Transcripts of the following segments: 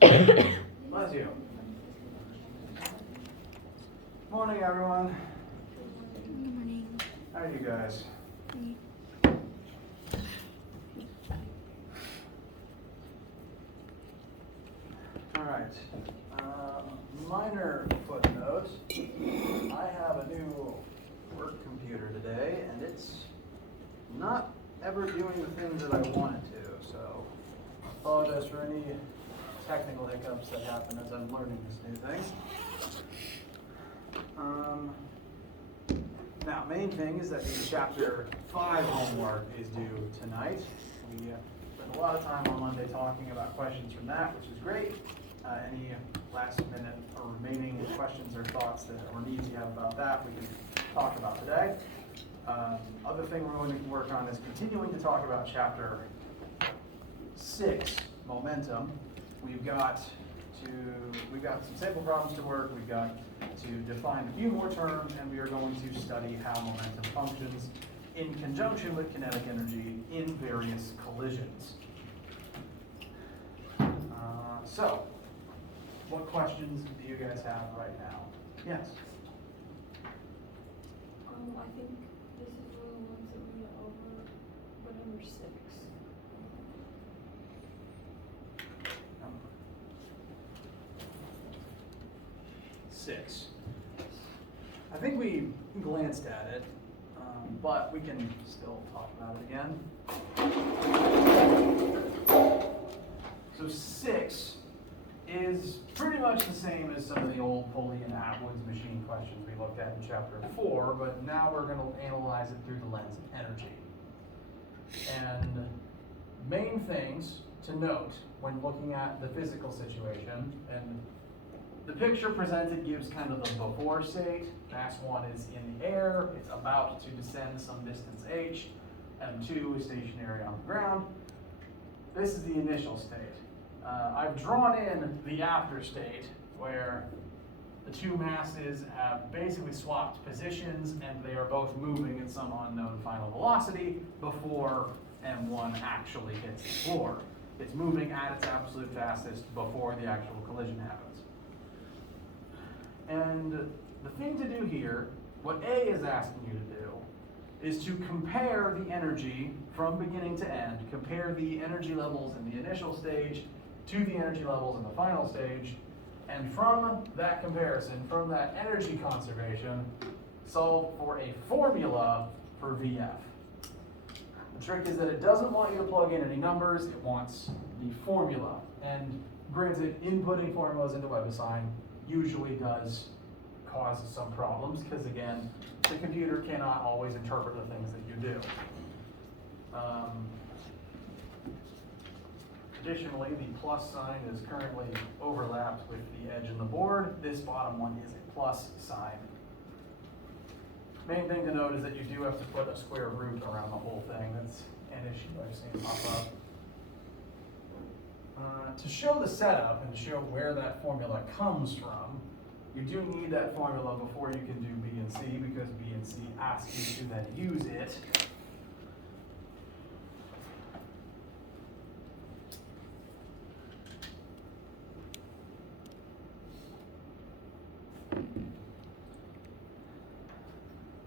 Bless you. Morning, everyone. Good morning. How are you guys? All right. Minor footnote. I have a new work computer today, and it's not ever doing the things that I want it to. So, I apologize for any technical hiccups that happen as I'm learning this new thing. Now, main thing is that the Chapter 5 homework is due tonight. We spent a lot of time on Monday talking about questions from that, which is great. Any last minute or remaining questions or thoughts that or needs you have about that, we can talk about today. Other thing we're going to work on is continuing to talk about Chapter 6, momentum. We've got some sample problems to work. We've got to define a few more terms, and we are going to study how momentum functions in conjunction with kinetic energy in various collisions. So, what questions do you guys have right now? Yes? I think this is one of the ones that we went over, but number 6. 6. I think we glanced at it, but we can still talk about it again. So 6 is pretty much the same as some of the old Pulley and Atwood's machine questions we looked at in Chapter 4, but now we're going to analyze it through the lens of energy. And main things to note when looking at the physical situation, and the picture presented gives kind of the before state. Mass 1 is in the air, it's about to descend some distance h, M2 is stationary on the ground. This is the initial state. I've drawn in the after state where the two masses have basically swapped positions and they are both moving at some unknown final velocity before M1 actually hits the floor. It's moving at its absolute fastest before the actual collision happens. And the thing to do here, what A is asking you to do, is to compare the energy from beginning to end, compare the energy levels in the initial stage to the energy levels in the final stage, and from that comparison, from that energy conservation, solve for a formula for VF. The trick is that it doesn't want you to plug in any numbers, it wants the formula. And granted, inputting formulas into WebAssign usually does cause some problems, because again, the computer cannot always interpret the things that you do. Additionally, the plus sign is currently overlapped with the edge of the board. This bottom one is a plus sign. Main thing to note is that you do have to put a square root around the whole thing. That's an issue I've seen pop up. To show the setup and to show where that formula comes from, you do need that formula before you can do B and C, because B and C ask you to then use it.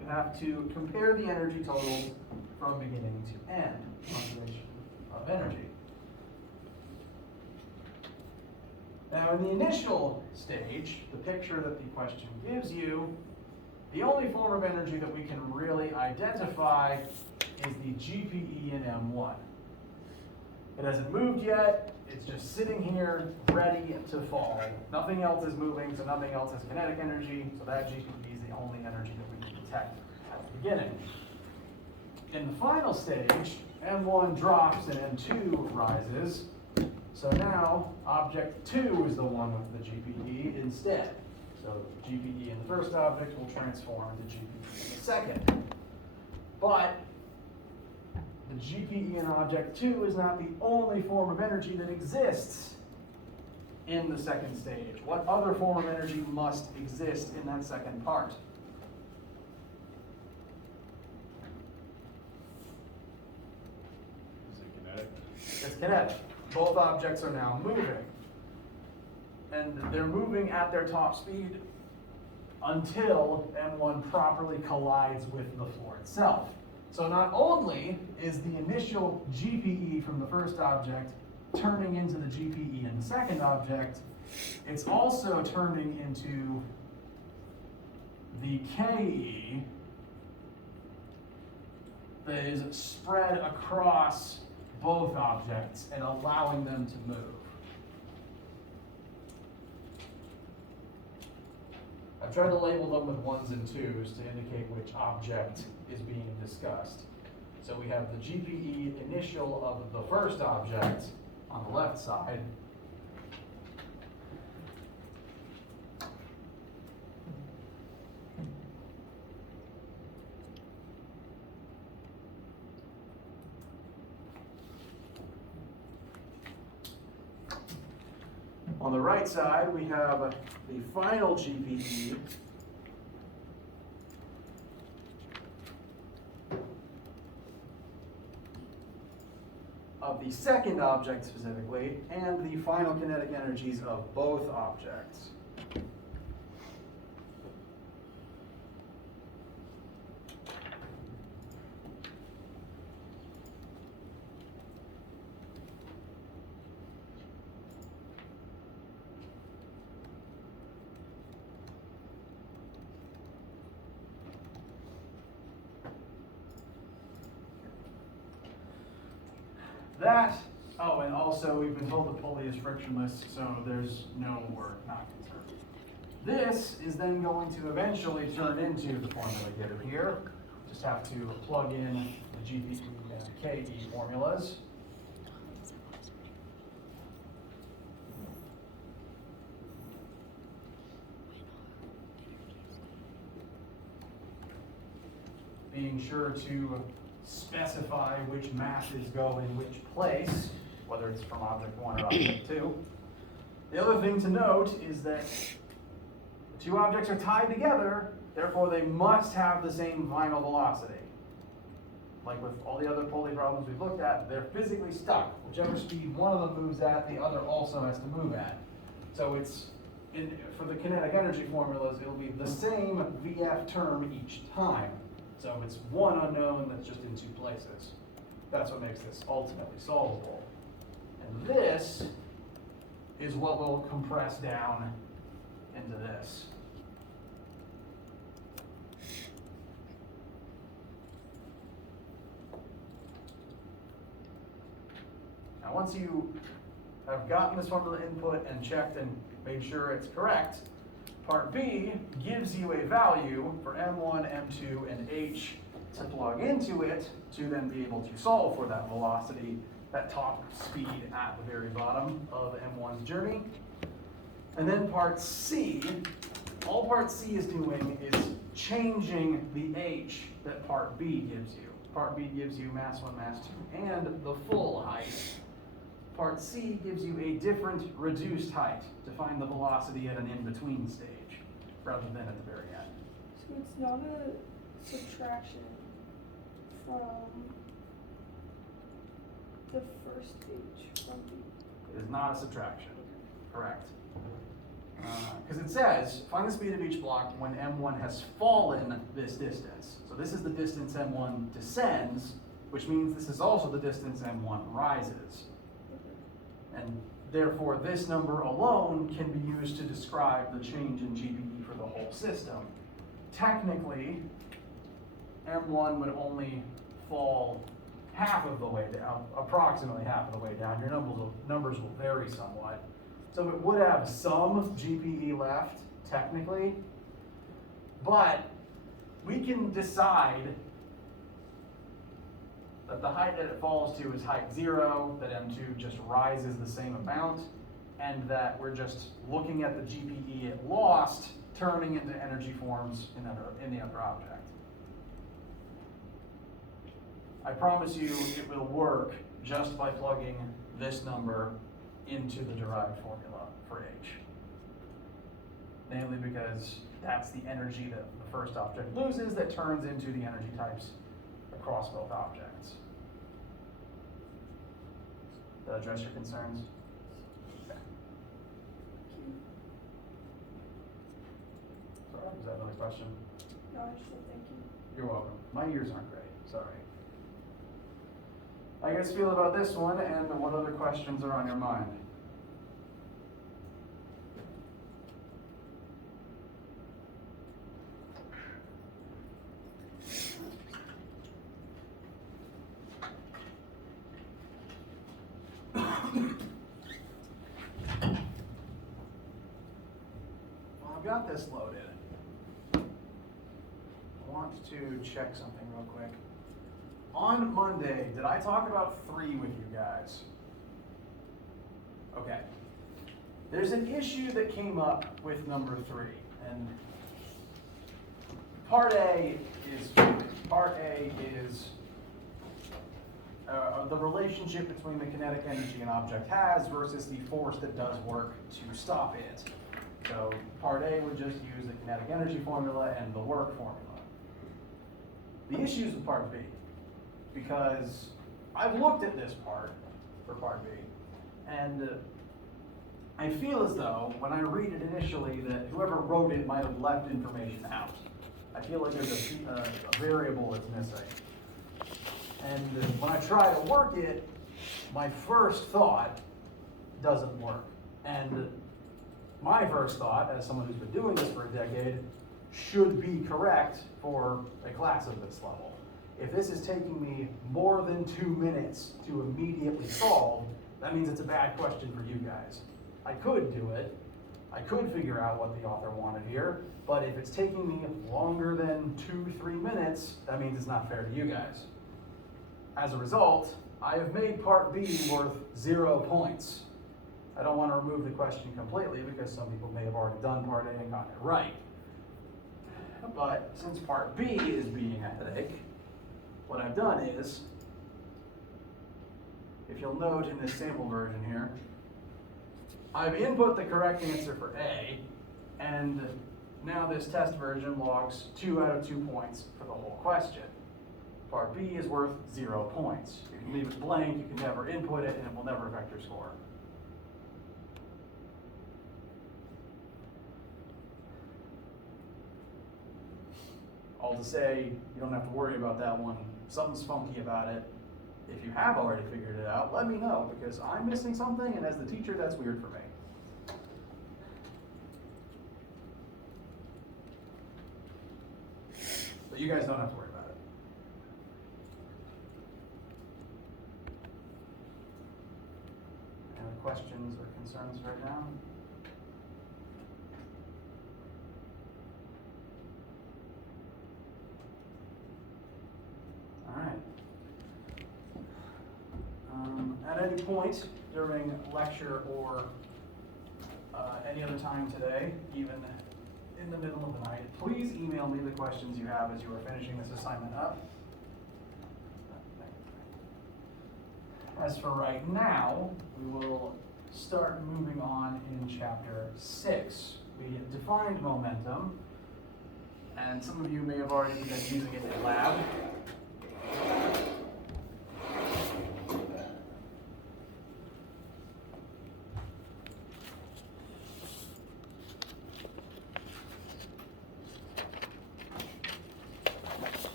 You have to compare the energy totals from beginning to end, conservation of energy. Now, in the initial stage, the picture that the question gives you, the only form of energy that we can really identify is the GPE in M1. It hasn't moved yet, it's just sitting here ready to fall. Nothing else is moving, so nothing else has kinetic energy, so that GPE is the only energy that we can detect at the beginning. In the final stage, M1 drops and M2 rises. So now, object 2 is the one with the GPE instead. So GPE in the first object will transform to GPE in the second. But the GPE in object 2 is not the only form of energy that exists in the second stage. What other form of energy must exist in that second part? Is it kinetic? It's kinetic. Both objects are now moving. and they're moving at their top speed until M1 properly collides with the floor itself. So not only is the initial GPE from the first object turning into the GPE in the second object, it's also turning into the KE that is spread across both objects and allowing them to move. I've tried to label them with 1s and 2s to indicate which object is being discussed. So we have the GPE initial of the first object on the left side. On the right side, we have the final GPE of the second object specifically, and the final kinetic energies of both objects. And also we've been told the pulley is frictionless, so there's no work not concerned. This is then going to eventually turn into the formula given here. Just have to plug in the GPE and KE formulas. Being sure to specify which masses go in which place, whether it's from object 1 or object 2. The other thing to note is that the two objects are tied together, therefore they must have the same final velocity. Like with all the other pulley problems we've looked at, they're physically stuck. Whichever speed one of them moves at, the other also has to move at. So it's, for the kinetic energy formulas, it'll be the same VF term each time. So it's one unknown that's just in 2 places. That's what makes this ultimately solvable. And this is what will compress down into this. Now once you have gotten this formula input and checked and made sure it's correct, part B gives you a value for M1, M2, and H to plug into it to then be able to solve for that velocity, that top speed at the very bottom of M1's journey. And then part C, all part C is doing is changing the H that part B gives you. Part B gives you mass 1, mass 2, and the full height. Part C gives you a different reduced height to find the velocity at an in-between stage, rather than at the very end. So it's not a subtraction from the first stage from B. It is not a subtraction, correct. Because it says, find the speed of each block when M1 has fallen this distance. So this is the distance M1 descends, which means this is also the distance M1 rises. And therefore, this number alone can be used to describe the change in GPE for the whole system. Technically, M1 would only fall half of the way down, approximately half of the way down. Your numbers will vary somewhat. So it would have some GPE left, technically, but we can decide that the height that it falls to is height 0, that M2 just rises the same amount, and that we're just looking at the GPE it lost turning into energy forms in the other object. I promise you it will work just by plugging this number into the derived formula for H. Namely because that's the energy that the first object loses that turns into the energy types across both objects. Did that address your concerns? Okay. Thank you. Is that another question? No, I just said thank you. You're welcome. My ears aren't great, sorry. How you guys feel about this one, and what other questions are on your mind? Well, I've got this loaded. I want to check something real quick. On Monday, did I talk about 3 with you guys? Okay. There's an issue that came up with number 3, and part A is the relationship between the kinetic energy an object has versus the force that does work to stop it. So part A would just use the kinetic energy formula and the work formula. The issues with part B, because I've looked at this part for part B, and I feel as though when I read it initially that whoever wrote it might have left information out. I feel like there's a variable that's missing. And when I try to work it, my first thought doesn't work. And my first thought, as someone who's been doing this for a decade, should be correct for a class of this level. If this is taking me more than 2 minutes to immediately solve, that means it's a bad question for you guys. I could do it. I could figure out what the author wanted here, but if it's taking me longer than 2-3 minutes, that means it's not fair to you guys. As a result, I have made part B worth 0 points. I don't want to remove the question completely because some people may have already done part A and gotten it right. But since part B is being a headache, what I've done is, if you'll note in this sample version here, I've input the correct answer for A, and now this test version logs 2 out of 2 points for the whole question. Part B is worth 0 points. You can leave it blank, you can never input it, and it will never affect your score. All to say, you don't have to worry about that one. Something's funky about it. If you have already figured it out, let me know, because I'm missing something, and as the teacher, that's weird for me. But you guys don't have to worry about it. Any questions or concerns right now? All right. At any point during lecture or any other time today, even in the middle of the night, please email me the questions you have as you are finishing this assignment up. As for right now, we will start moving on in chapter 6. We defined momentum, and some of you may have already been using it in lab.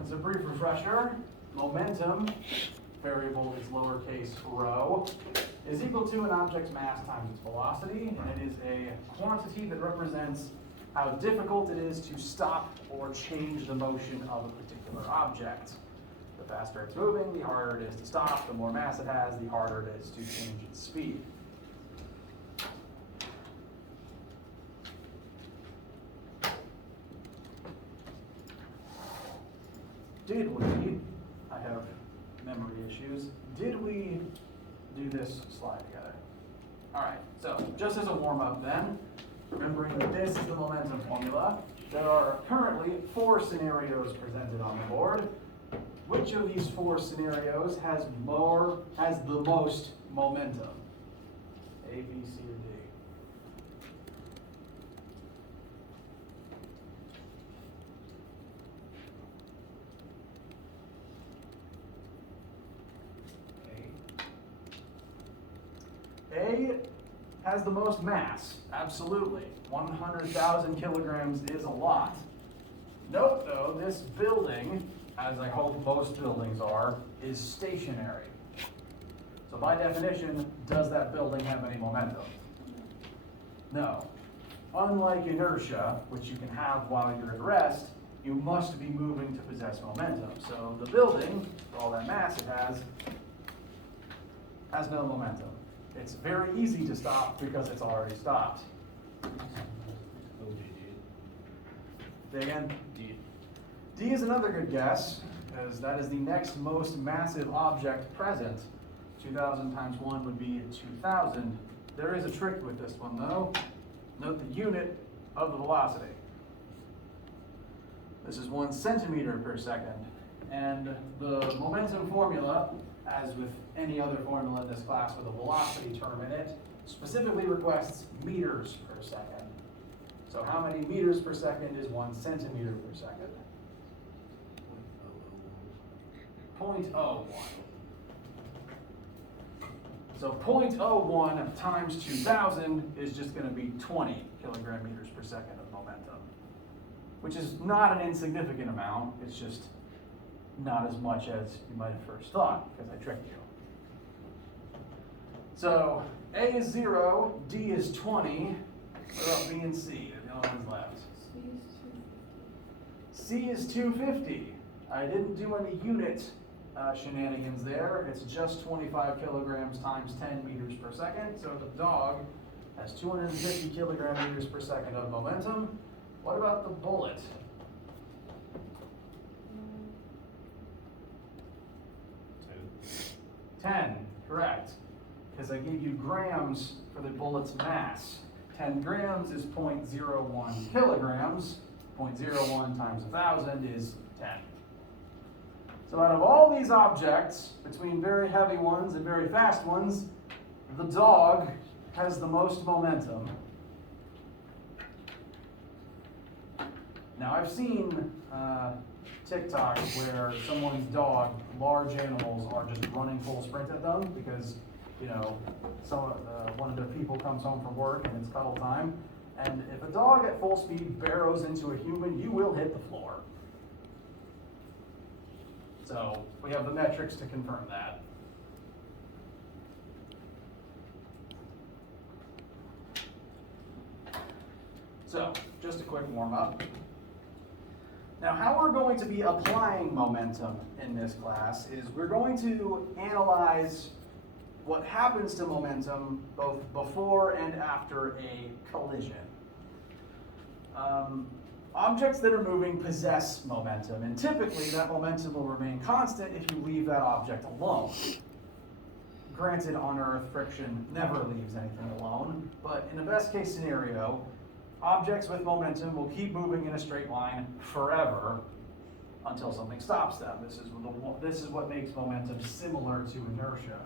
As a brief refresher, momentum, variable is lowercase rho, is equal to an object's mass times its velocity, and it is a quantity that represents how difficult it is to stop or change the motion of a particular object. The faster it's moving, the harder it is to stop. The more mass it has, the harder it is to change its speed. Did we, I have memory issues, did we do this slide together? All right, so just as a warm-up then, remembering that this is the momentum formula, there are currently 4 scenarios presented on the board. Which of these 4 scenarios has the most momentum? A, B, C, or D? A has the most mass, absolutely. 100,000 kilograms is a lot. Note though, this building, as I hope most buildings are, is stationary. So by definition, does that building have any momentum? No. Unlike inertia, which you can have while you're at rest, you must be moving to possess momentum. So the building, for all that mass it has no momentum. It's very easy to stop because it's already stopped. Say again? D. D is another good guess, because that is the next most massive object present. 2,000 times 1 would be 2,000. There is a trick with this one though. Note the unit of the velocity. This is 1 centimeter per second. And the momentum formula, as with any other formula in this class with a velocity term in it, specifically requests meters per second. So how many meters per second is 1 centimeter per second? 0.01. So 0.01 times 2,000 is just going to be 20 kilogram meters per second of momentum, which is not an insignificant amount. It's just not as much as you might have first thought, because I tricked you. So A is 0, D is 20. What about B and C? They're the only ones left. C is 250. I didn't do any unit shenanigans there. It's just 25 kilograms times 10 meters per second. So the dog has 250 kilogram meters per second of momentum. What about the bullet? 10, correct. Because I gave you grams for the bullet's mass. 10 grams is 0.01 kilograms. 0.01 times 1,000 is 10. So out of all these objects, between very heavy ones and very fast ones, the dog has the most momentum. Now I've seen TikTok where someone's dog, large animals, are just running full sprint at them because, you know, one of their people comes home from work and it's cuddle time. And if a dog at full speed barrows into a human, you will hit the floor. So we have the metrics to confirm that. So just a quick warm up. Now how we're going to be applying momentum in this class is we're going to analyze what happens to momentum both before and after a collision. Objects that are moving possess momentum, and typically that momentum will remain constant if you leave that object alone. Granted, on Earth, friction never leaves anything alone, but in a best case scenario, objects with momentum will keep moving in a straight line forever until something stops them. This is what makes momentum similar to inertia.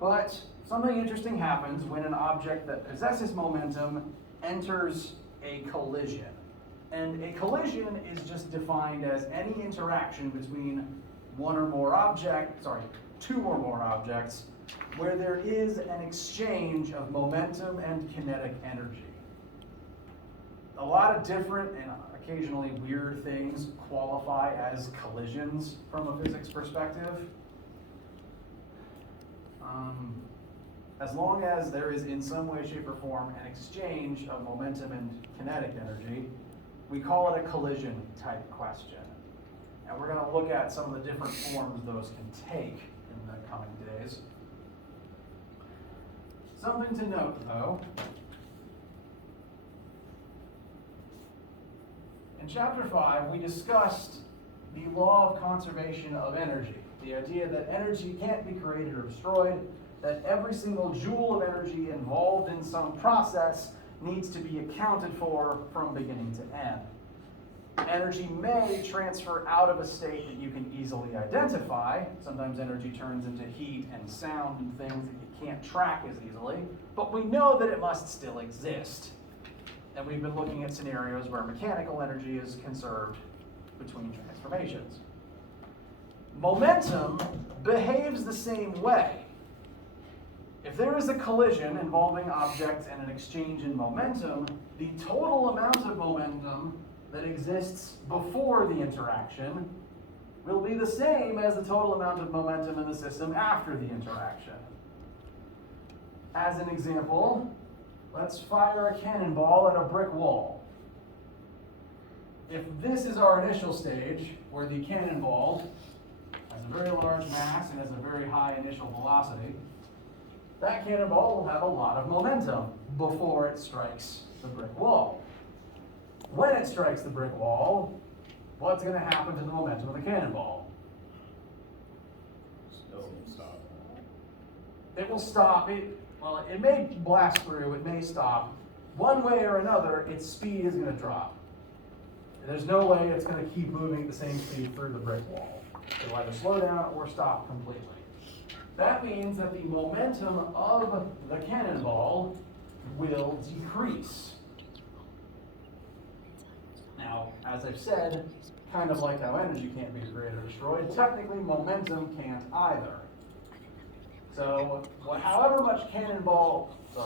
But something interesting happens when an object that possesses momentum enters a collision. And a collision is just defined as any interaction between two or more objects, where there is an exchange of momentum and kinetic energy. A lot of different and occasionally weird things qualify as collisions from a physics perspective. As long as there is in some way, shape, or form an exchange of momentum and kinetic energy, we call it a collision type question. And we're going to look at some of the different forms those can take in the coming days. Something to note though, in chapter 5 we discussed the law of conservation of energy. The idea that energy can't be created or destroyed, that every single joule of energy involved in some process needs to be accounted for from beginning to end. Energy may transfer out of a state that you can easily identify. Sometimes energy turns into heat and sound and things that you can't track as easily, but we know that it must still exist. And we've been looking at scenarios where mechanical energy is conserved between transformations. Momentum behaves the same way. If there is a collision involving objects and an exchange in momentum, the total amount of momentum that exists before the interaction will be the same as the total amount of momentum in the system after the interaction. As an example, let's fire a cannonball at a brick wall. If this is our initial stage, where the cannonball has a very large mass and has a very high initial velocity, that cannonball will have a lot of momentum before it strikes the brick wall. When it strikes the brick wall, what's going to happen to the momentum of the cannonball? Still stop. It will stop. It may blast through, it may stop. One way or another, its speed is going to drop. There's no way it's going to keep moving at the same speed through the brick wall. It'll either slow down or stop completely. That means that the momentum of the cannonball will decrease. Now, as I've said, kind of like how energy can't be created or destroyed, technically momentum can't either. So, however much cannonball the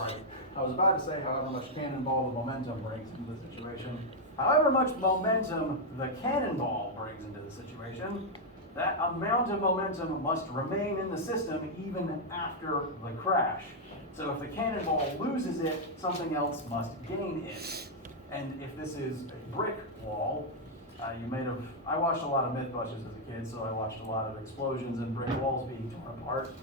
momentum brings into the situation, however much momentum the cannonball brings into the situation, that amount of momentum must remain in the system even after the crash. So if the cannonball loses it, something else must gain it. And if this is a brick wall, I watched a lot of Mythbusters as a kid, so I watched a lot of explosions and brick walls being torn apart.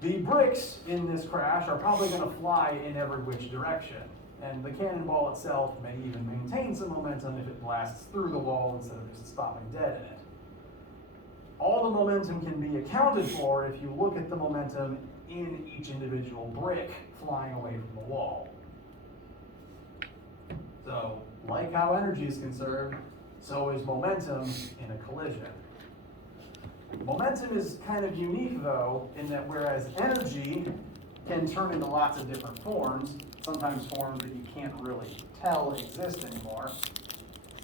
The bricks in this crash are probably going to fly in every which direction. And the cannonball itself may even maintain some momentum if it blasts through the wall instead of just stopping dead in it. All the momentum can be accounted for if you look at the momentum in each individual brick flying away from the wall. So, like how energy is conserved, so is momentum in a collision. Momentum is kind of unique though, in that whereas energy can turn into lots of different forms, sometimes forms that you can't really tell exist anymore,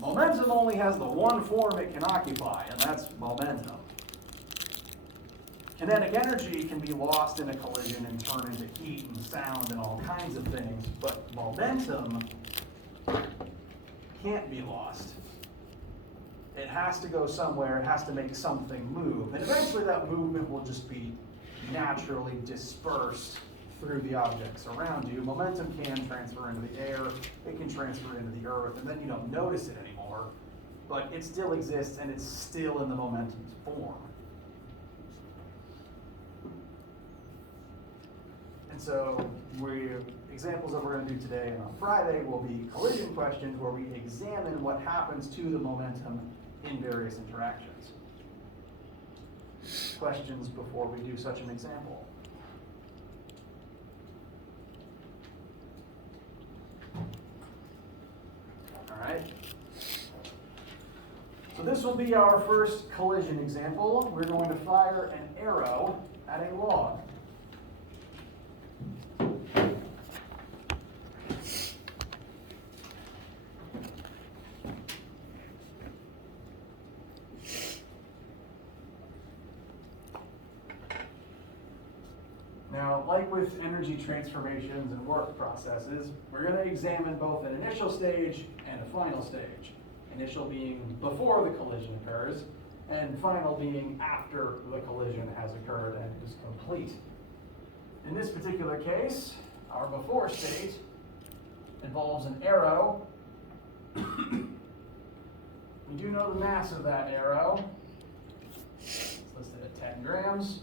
momentum only has the one form it can occupy, and that's momentum. Kinetic energy can be lost in a collision and turn into heat and sound and all kinds of things, but momentum can't be lost. It has to go somewhere, it has to make something move, and eventually that movement will just be naturally dispersed through the objects around you. Momentum can transfer into the air, it can transfer into the earth, and then you don't notice it anymore, but it still exists and it's still in the momentum's form. And so examples that we're going to do today and on Friday will be collision questions where we examine what happens to the momentum in various interactions. Questions before we do such an example? All right. So this will be our first collision example. We're going to fire an arrow at a log. Now, like with energy transformations and work processes, we're going to examine both an initial stage and a final stage. Initial being before the collision occurs, and final being after the collision has occurred and is complete. In this particular case, our before state involves an arrow. We do know the mass of that arrow. It's listed at 10 grams.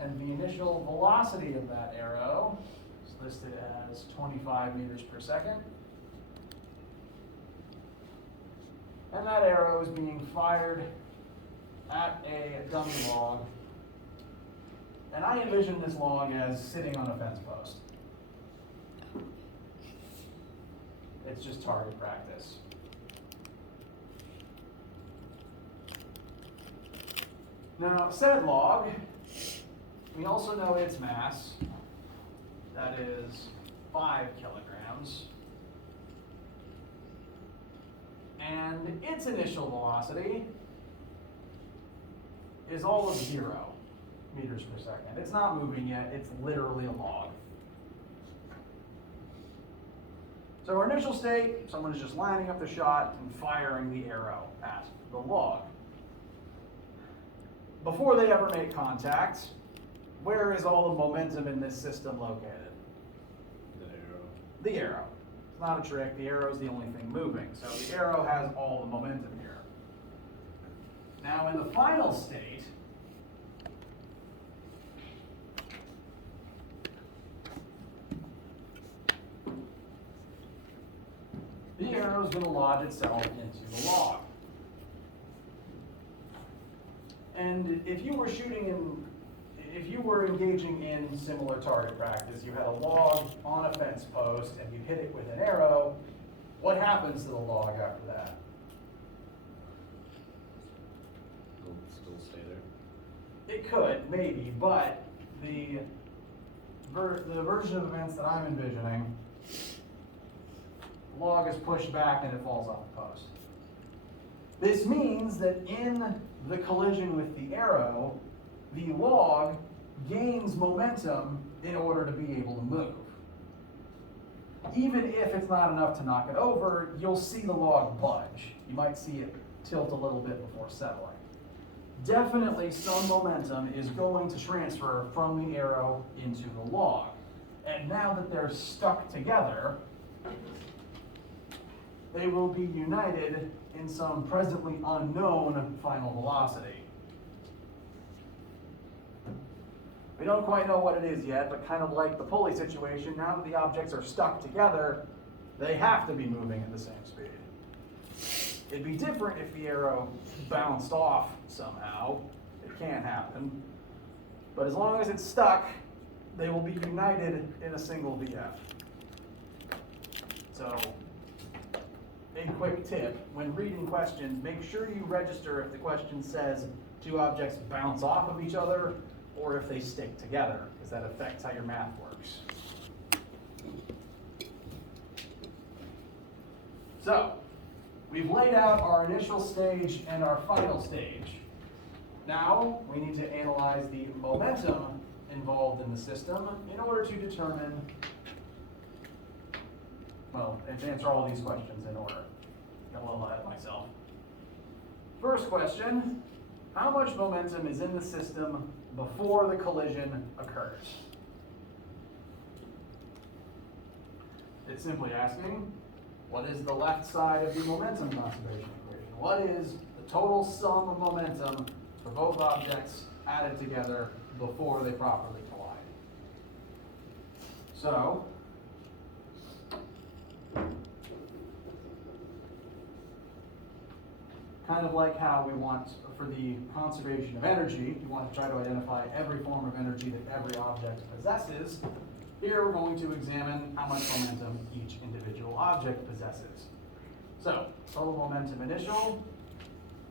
And the initial velocity of that arrow is listed as 25 meters per second. And that arrow is being fired at a dummy log. And I envision this log as sitting on a fence post. It's just target practice. Now, said log, we also know its mass, that is 5 kilograms, And its initial velocity is all of 0 meters per second. It's not moving yet, it's literally a log. So our initial state, someone is just lining up the shot and firing the arrow at the log. Before they ever make contact, where is all the momentum in this system located? The arrow. The arrow. It's not a trick, the arrow is the only thing moving. So the arrow has all the momentum here. Now in the final state, the arrow is going to lodge itself into the log. And if you were if you were engaging in similar target practice, you had a log on a fence post and you hit it with an arrow, what happens to the log after that? It'll still stay there. It could, maybe, but the version of events that I'm envisioning, the log is pushed back and it falls off the post. This means that in the collision with the arrow, the log gains momentum in order to be able to move. Even if it's not enough to knock it over, you'll see the log budge. You might see it tilt a little bit before settling. Definitely some momentum is going to transfer from the arrow into the log. And now that they're stuck together, they will be united in some presently unknown final velocity. We don't quite know what it is yet, but kind of like the pulley situation, now that the objects are stuck together, they have to be moving at the same speed. It'd be different if the arrow bounced off somehow. It can't happen. But as long as it's stuck, they will be united in a single VF. So, a quick tip, when reading questions, make sure you register if the question says two objects bounce off of each other or if they stick together, because that affects how your math works. So, we've laid out our initial stage and our final stage. Now, we need to analyze the momentum involved in the system in order to determine, well, and to answer all these questions in order. Got a little ahead of myself. First question, how much momentum is in the system before the collision occurs? It's simply asking, what is the left side of the momentum conservation equation? What is the total sum of momentum for both objects added together before they properly collide? So, kind of like how we want, for the conservation of energy, you want to try to identify every form of energy that every object possesses. Here we're going to examine how much momentum each individual object possesses. So, total momentum initial,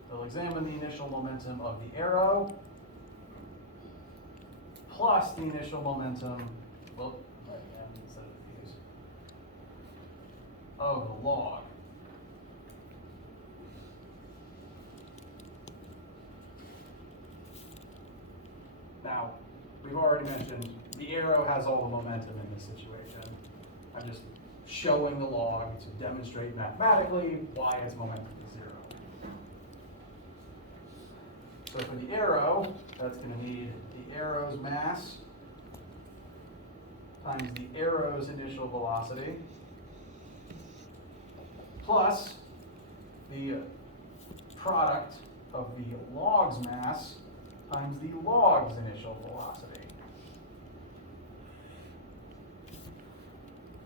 we'll examine the initial momentum of the arrow, plus the initial momentum, well, right, yeah, instead of these, of the log. Now, we've already mentioned the arrow has all the momentum in this situation. I'm just showing the log to demonstrate mathematically why its momentum is 0. So for the arrow, that's going to need the arrow's mass times the arrow's initial velocity plus the product of the log's mass times the log's initial velocity.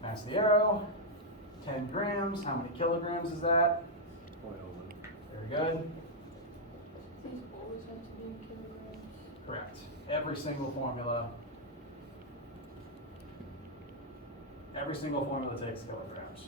Mass of the arrow, 10 grams. How many kilograms is that? 0.01. Very good. These always have to be in kilograms. Correct. Every single formula takes kilograms.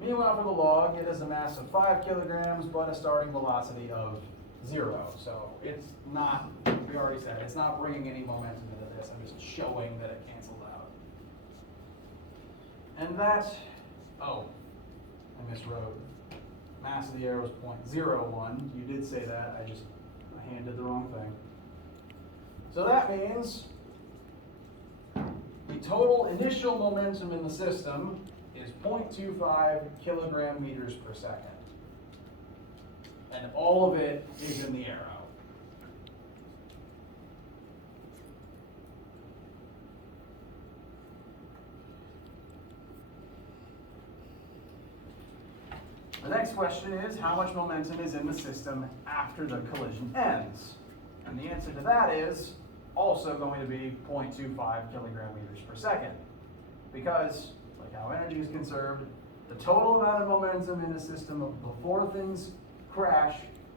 Meanwhile, for the log, it has a mass of 5 kilograms, but a starting velocity of 0. So it's not, we already said, it's not bringing any momentum into this. I'm just showing that it cancels out. And that, oh, I miswrote. Mass of the arrow is 0.01. You did say that, my hand did the wrong thing. So that means the total initial momentum in the system is 0.25 kilogram meters per second. And all of it is in the arrow. The next question is, how much momentum is in the system after the collision ends? And the answer to that is also going to be 0.25 kilogram meters per second. Because, like how energy is conserved, the total amount of momentum in a system before things crash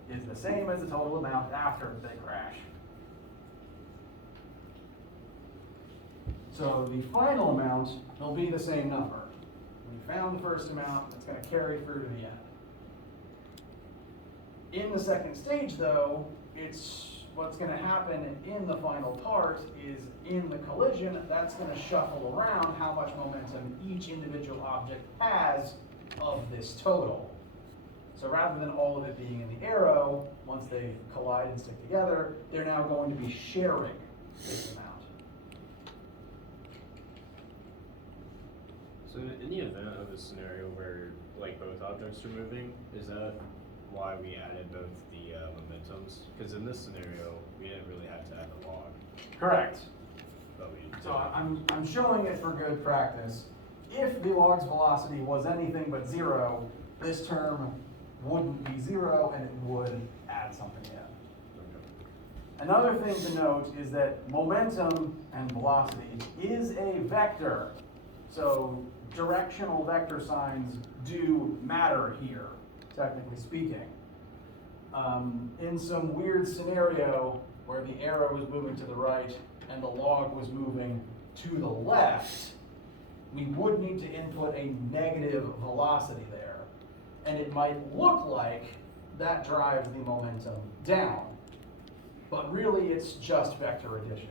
is the same as the total amount after they crash. So the final amount will be the same number. We found the first amount, it's going to carry through to the end. In the second stage though, what's going to happen in the final part is in the collision, that's going to shuffle around how much momentum each individual object has of this total. So rather than all of it being in the arrow, once they collide and stick together, they're now going to be sharing this amount. So in the event of a scenario where like both objects are moving, is that why we added both the momentums? Because in this scenario, we didn't really have to add the log. Correct. But we So I'm showing it for good practice. If the log's velocity was anything but 0, this term wouldn't be 0 and it would add something in. Another thing to note is that momentum and velocity is a vector. So directional vector signs do matter here, technically speaking. In some weird scenario where the arrow was moving to the right and the log was moving to the left, we would need to input a negative velocity there. And it might look like that drives the momentum down, but really it's just vector addition.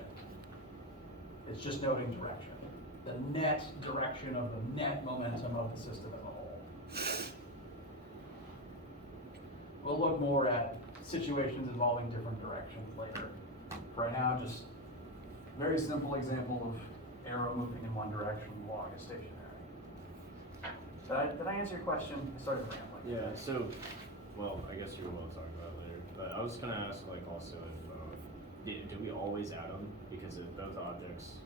It's just noting direction. The net direction of the net momentum of the system as a whole. We'll look more at situations involving different directions later. Right now, just very simple example of arrow moving in one direction, log is stationary. Did I answer your question? I started rambling. Yeah, so, well, I guess you will talk about it later. But I was going to ask, like, also, do we always add them? Because if both objects...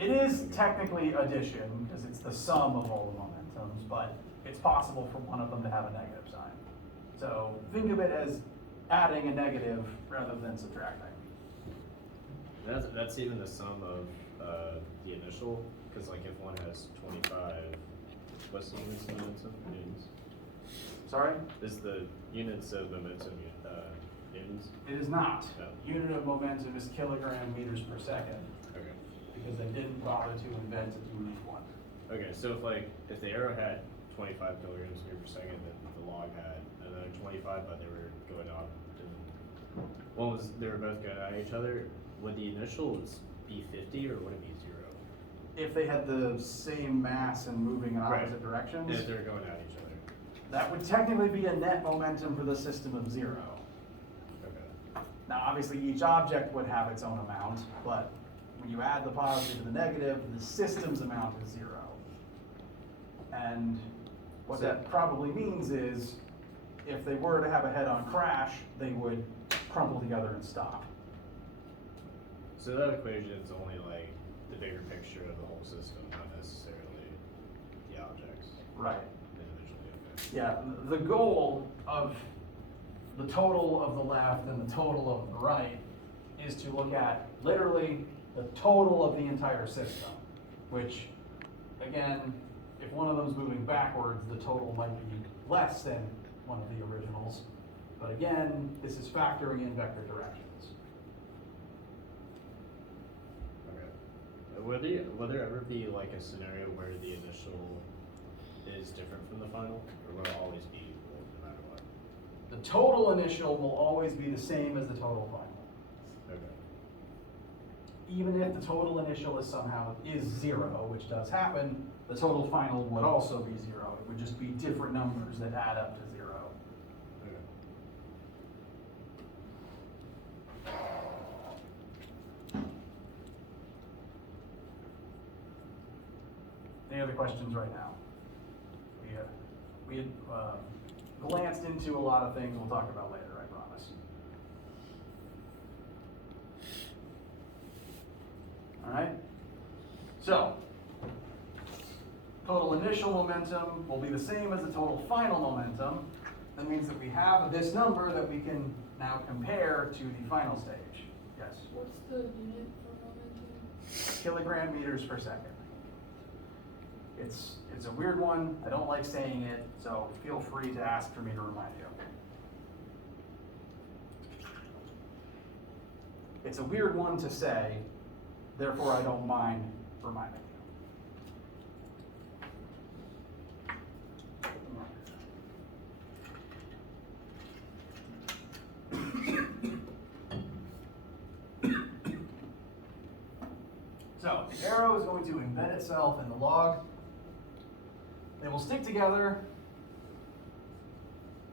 It is technically addition, because it's the sum of all the momentums, but it's possible for one of them to have a negative sign. So think of it as adding a negative rather than subtracting. That's even the sum of the initial, because like if one has 25, what's the units of momentum? Newtons? Sorry? Is the units of momentum newtons? It is not. No. Unit of momentum is kilogram meters per second, Okay. because they didn't bother to invent a unique one. Okay, so if the arrow had 25 kilograms meters per second, then the log had another 25, but they were going on. They were both going at each other. Would the initials be 50 or would it be 0? If they had the same mass and moving in opposite Right. directions, If they're going at each other. that would technically be a net momentum for the system of 0. Okay. Now, obviously, each object would have its own amount, but when you add the positive to the negative, the system's amount is 0. And what that probably means is, if they were to have a head-on crash, they would crumple together and stop. So that equation is only like the bigger picture of the whole system, not necessarily the objects Right. individually. Okay. Yeah, the goal of the total of the left and the total of the right is to look at literally the total of the entire system, which, again, if one of them's moving backwards, the total might be less than one of the originals. But again, this is factoring in vector directions. Okay. Will there ever be like a scenario where the initial is different from the final, or will it always be equal no matter what? The total initial will always be the same as the total final. Okay. Even if the total initial is 0, which does happen, the total final would also be 0. It would just be different numbers that add up to 0. Okay. Any other questions right now? We had glanced into a lot of things we'll talk about later, I promise. All right? So, total initial momentum will be the same as the total final momentum. That means that we have this number that we can now compare to the final stage. Yes? What's the unit for momentum? Kilogram meters per second. It's a weird one. I don't like saying it, so feel free to ask for me to remind you. It's a weird one to say, therefore I don't mind reminding you. So the arrow is going to embed itself in the log. They will stick together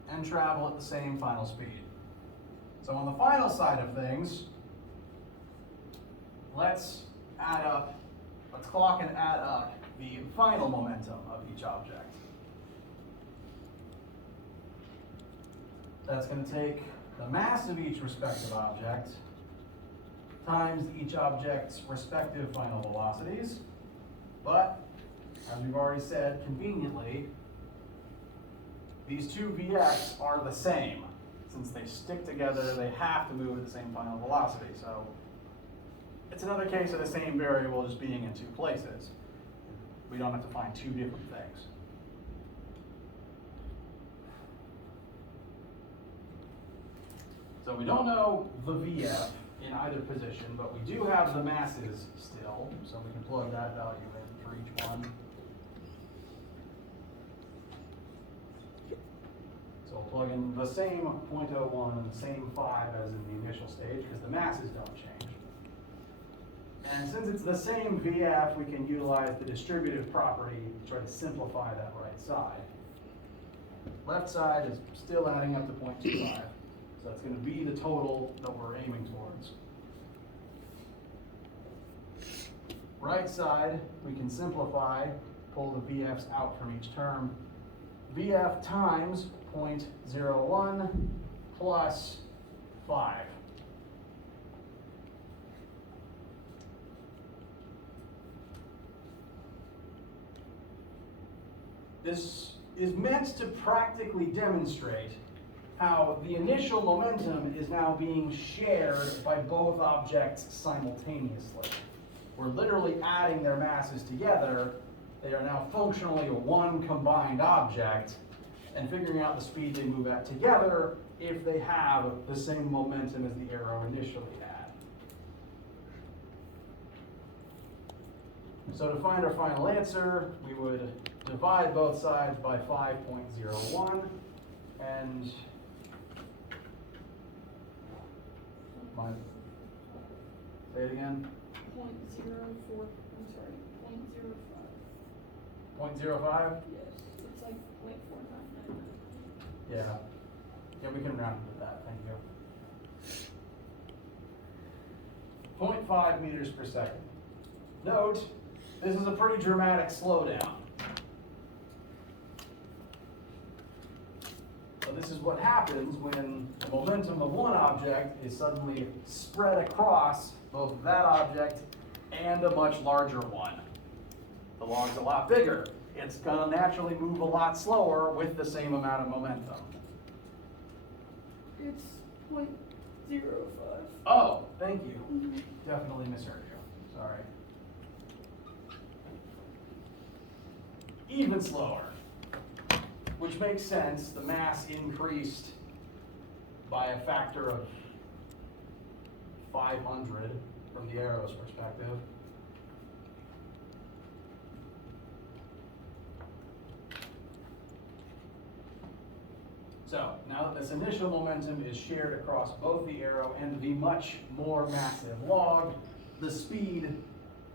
and travel at the same final speed. So on the final side of things, let's clock and add up the final momentum of each object. That's going to take the mass of each respective object times each object's respective final velocities, but as we've already said, conveniently, these two VX are the same. Since they stick together, they have to move at the same final velocity. So it's another case of the same variable just being in two places. We don't have to find two different things. So we don't know the VF in either position, but we do have the masses still, so we can plug that value in for each one. So we'll plug in the same 0.01 and the same 5 as in the initial stage because the masses don't change. And since it's the same VF, we can utilize the distributive property to try to simplify that right side. Left side is still adding up to 0.25. So that's going to be the total that we're aiming towards. Right side, we can simplify, pull the VFs out from each term. VF times 0.01 plus 5. This is meant to practically demonstrate how the initial momentum is now being shared by both objects simultaneously. We're literally adding their masses together. They are now functionally one combined object, and figuring out the speed they move at together if they have the same momentum as the arrow initially had. So to find our final answer, we would divide both sides by 5.01, and say it again. 0.04, I'm sorry, 0.05. 0.05? Yes, it's like 0.499. Yeah. Yeah, we can round it to that, thank you. 0.5 meters per second. Note, this is a pretty dramatic slowdown. So this is what happens when the momentum of one object is suddenly spread across both that object and a much larger one. The log's a lot bigger. It's gonna naturally move a lot slower with the same amount of momentum. It's 0.05. Oh, thank you. Mhm. Definitely misheard you. Sorry. Even slower. Which makes sense. The mass increased by a factor of 500 from the arrow's perspective. So now that this initial momentum is shared across both the arrow and the much more massive log, the speed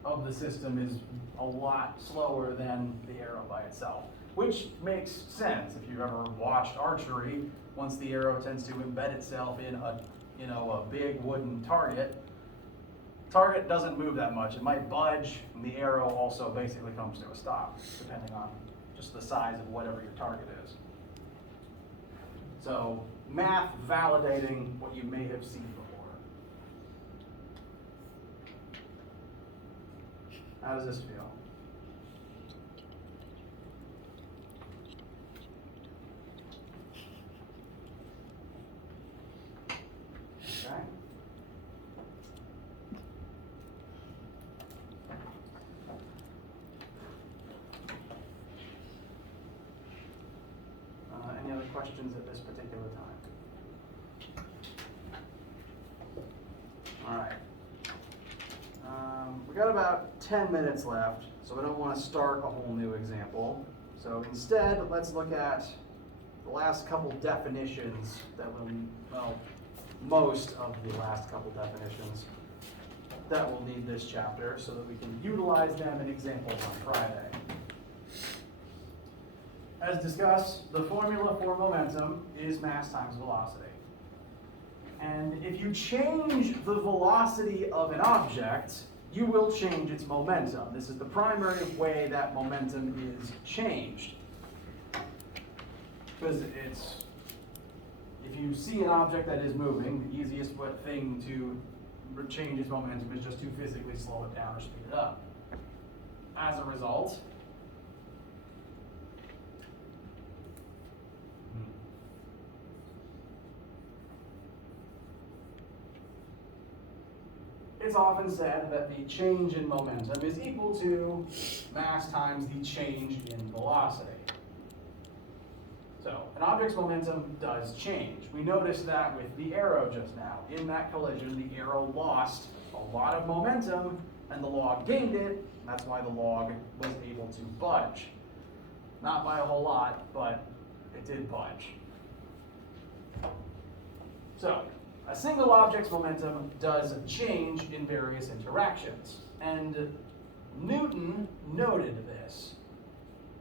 of the system is a lot slower than the arrow by itself, which makes sense if you've ever watched archery. Once the arrow tends to embed itself in a big wooden target doesn't move that much. It might budge, and the arrow also basically comes to a stop, depending on just the size of whatever your target is. So, math validating what you may have seen before. How does this feel? Okay. Any other questions at this particular time? All right. We got about 10 minutes left, so we don't want to start a whole new example. So instead, let's look at the last couple definitions most of the last couple definitions that will need this chapter so that we can utilize them in examples on Friday. As discussed, the formula for momentum is mass times velocity. And if you change the velocity of an object, you will change its momentum. This is the primary way that momentum is changed. Because if you see an object that is moving, the easiest thing to change its momentum is just to physically slow it down or speed it up. As a result, it's often said that the change in momentum is equal to mass times the change in velocity. So, an object's momentum does change. We noticed that with the arrow just now. In that collision, the arrow lost a lot of momentum, and the log gained it. That's why the log was able to budge. Not by a whole lot, but it did budge. So, a single object's momentum does change in various interactions, and Newton noted this.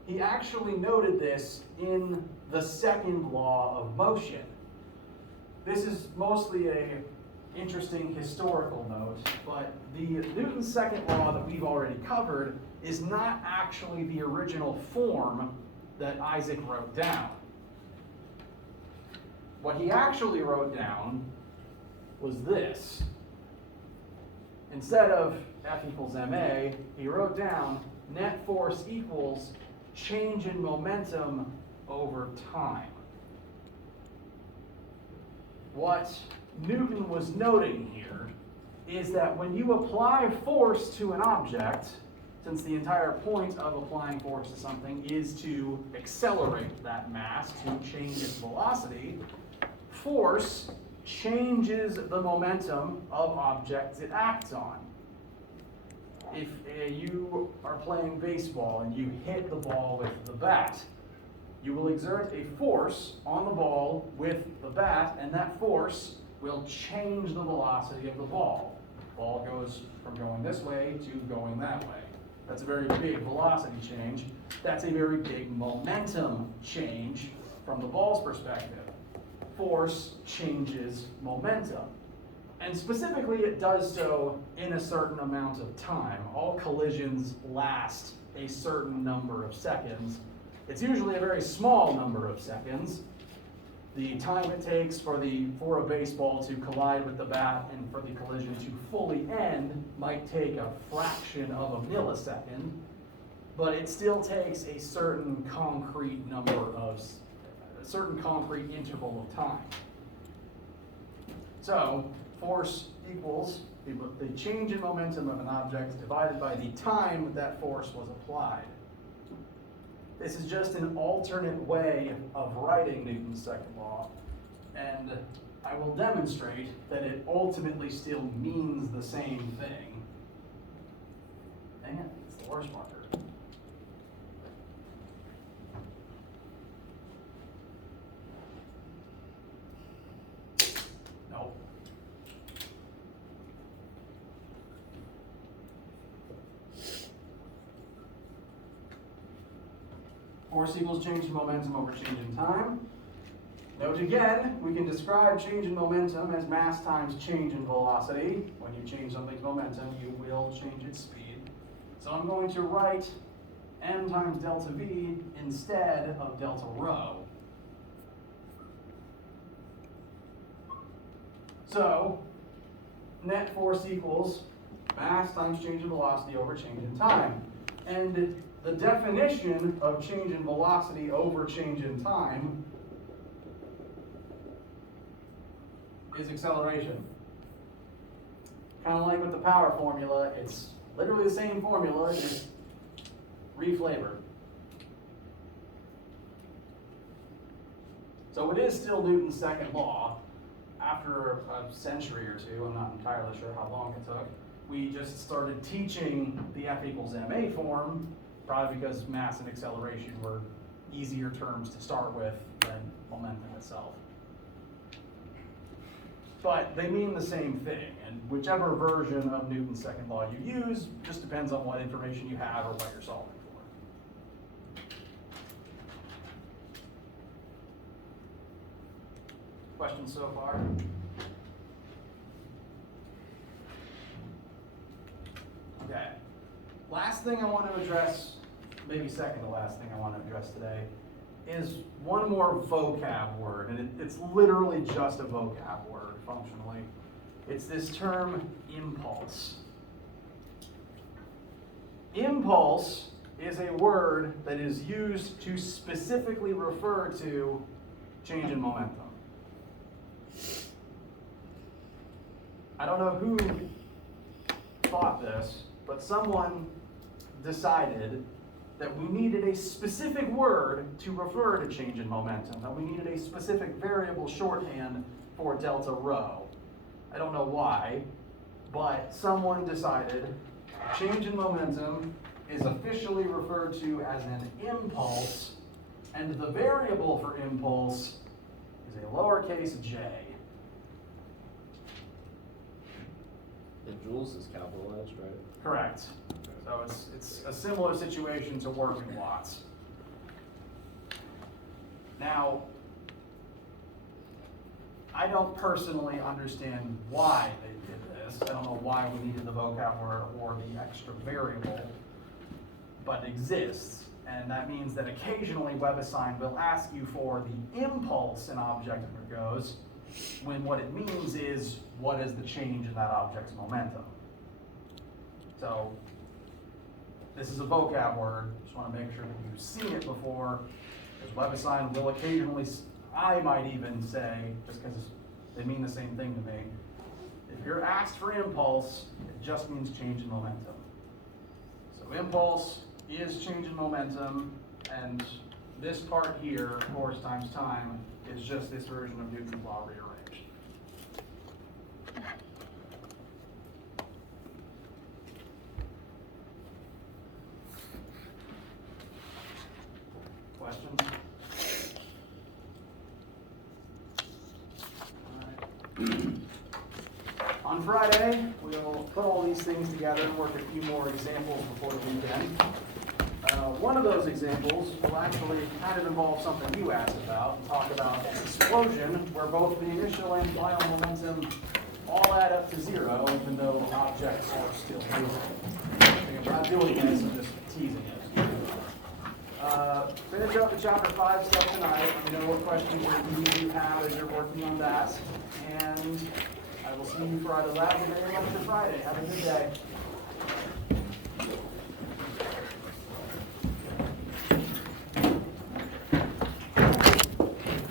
He actually noted this in the second law of motion. This is mostly an interesting historical note, but the Newton's second law that we've already covered is not actually the original form that Isaac wrote down. What he actually wrote down was this. Instead of F equals ma, he wrote down net force equals change in momentum over time. What Newton was noting here is that when you apply force to an object, since the entire point of applying force to something is to accelerate that mass, to change its velocity, force changes the momentum of objects it acts on. If you are playing baseball and you hit the ball with the bat, you will exert a force on the ball with the bat, and that force will change the velocity of the ball. The ball goes from going this way to going that way. That's a very big velocity change. That's a very big momentum change from the ball's perspective. Force changes momentum. And specifically, it does so in a certain amount of time. All collisions last a certain number of seconds. It's usually a very small number of seconds. The time it takes for a baseball to collide with the bat and for the collision to fully end might take a fraction of a millisecond, but it still takes a certain concrete interval of time. So, force equals the change in momentum of an object divided by the time that force was applied. This is just an alternate way of writing Newton's second law, and I will demonstrate that it ultimately still means the same thing. Dang it, it's the worst marker. Force equals change in momentum over change in time. Note again, we can describe change in momentum as mass times change in velocity. When you change something's momentum, you will change its speed. So I'm going to write m times delta v instead of delta rho. So net force equals mass times change in velocity over change in time. And the definition of change in velocity over change in time is acceleration. Kind of like with the power formula, it's literally the same formula, just reflavored. So it is still Newton's second law. After a century or two, I'm not entirely sure how long it took, we just started teaching the F equals ma form, probably because mass and acceleration were easier terms to start with than momentum itself. But they mean the same thing, and whichever version of Newton's second law you use just depends on what information you have or what you're solving for. Questions so far? Okay. Last thing I want to address, maybe second to last thing I want to address today, is one more vocab word, and it's literally just a vocab word functionally. It's this term impulse. Impulse is a word that is used to specifically refer to change in momentum. I don't know who thought this, but someone decided that we needed a specific word to refer to change in momentum, that we needed a specific variable shorthand for delta rho. I don't know why, but someone decided change in momentum is officially referred to as an impulse, and the variable for impulse is a lowercase j. And joules is capitalized, right? Correct. So it's a similar situation to working watts. Now, I don't personally understand why they did this. I don't know why we needed the vocab word or the extra variable, but it exists. And that means that occasionally WebAssign will ask you for the impulse an object undergoes, when what it means is what is the change in that object's momentum. So this is a vocab word. Just want to make sure that you've seen it before, because WebAssign will occasionally, I might even say, just because they mean the same thing to me, if you're asked for impulse, it just means change in momentum. So impulse is change in momentum, and this part here, force times time, is just this version of Newton's law rearranged. Questions? All right. On Friday, we'll put all these things together and work a few more examples before the weekend. One of those examples will actually kind of involve something you asked about, and talk about an explosion where both the initial and final momentum all add up to zero, even though objects are still moving. We're not doing this, I'm just teasing it. Finish up the chapter 5 stuff tonight. Let me know what questions you have as you're working on that. And I will see you Friday. Lab today, Friday. Have a good day.